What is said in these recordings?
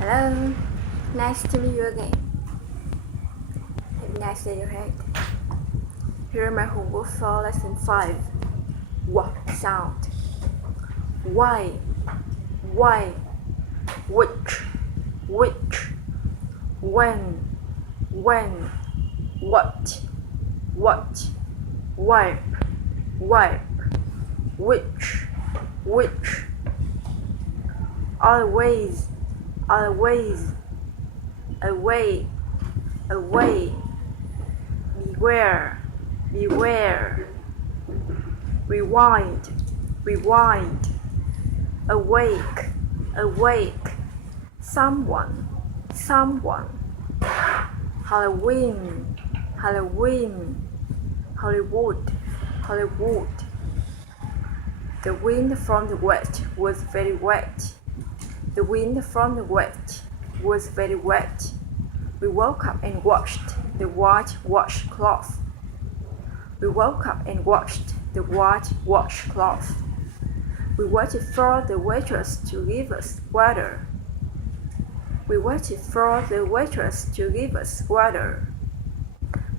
Hello, nice to meet you again. Have a nice day ahead. Here are my homework for lesson 5. What sound? Why, which, when, what, wipe, which, always, away, beware, rewind, awake, someone, Halloween, Hollywood. The wind from the west was very wet. We woke up and washed the white washcloth. We waited for the waitress to give us water.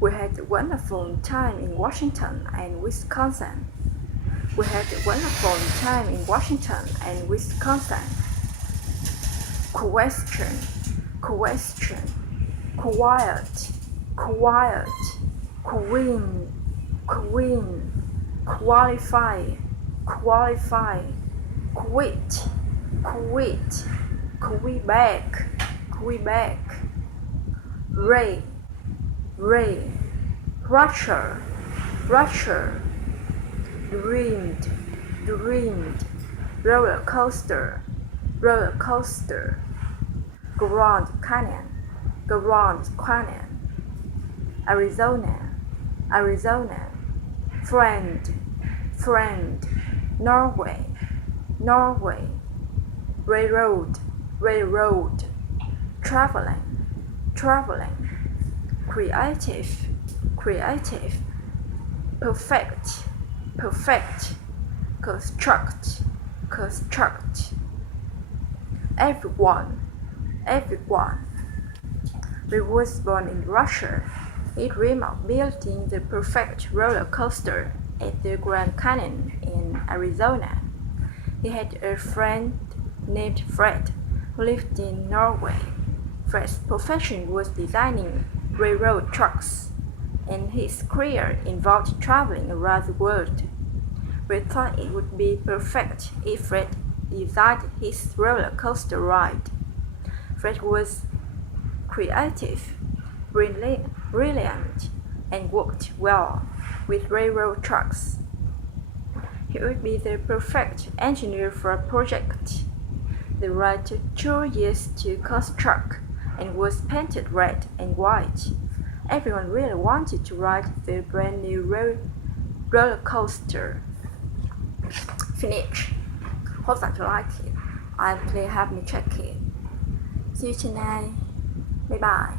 We had a wonderful time in Washington and Wisconsin. Question, quiet, queen, qualify, quit, Quebec, Ray, Russia, dreamed, roller coaster, Grand Canyon, Arizona, friend, Norway, railroad, traveling, creative, perfect, construct, everyone. He was born in Russia. He dreamed of building the perfect roller coaster at the Grand Canyon in Arizona. He had a friend named Fred who lived in Norway. Fred's profession was designing railroad tracks, and his career involved traveling around the world. We thought it would be perfect if Fred designed his roller coaster ride. Fred was creative, brilliant, and worked well with railroad tracks. He would be the perfect engineer for a project. The ride took 2 years to construct and was painted red and white. Everyone really wanted to ride the brand new roller coaster. Finish. Hope that you like it. And please help me check it. See you tonight. Bye bye.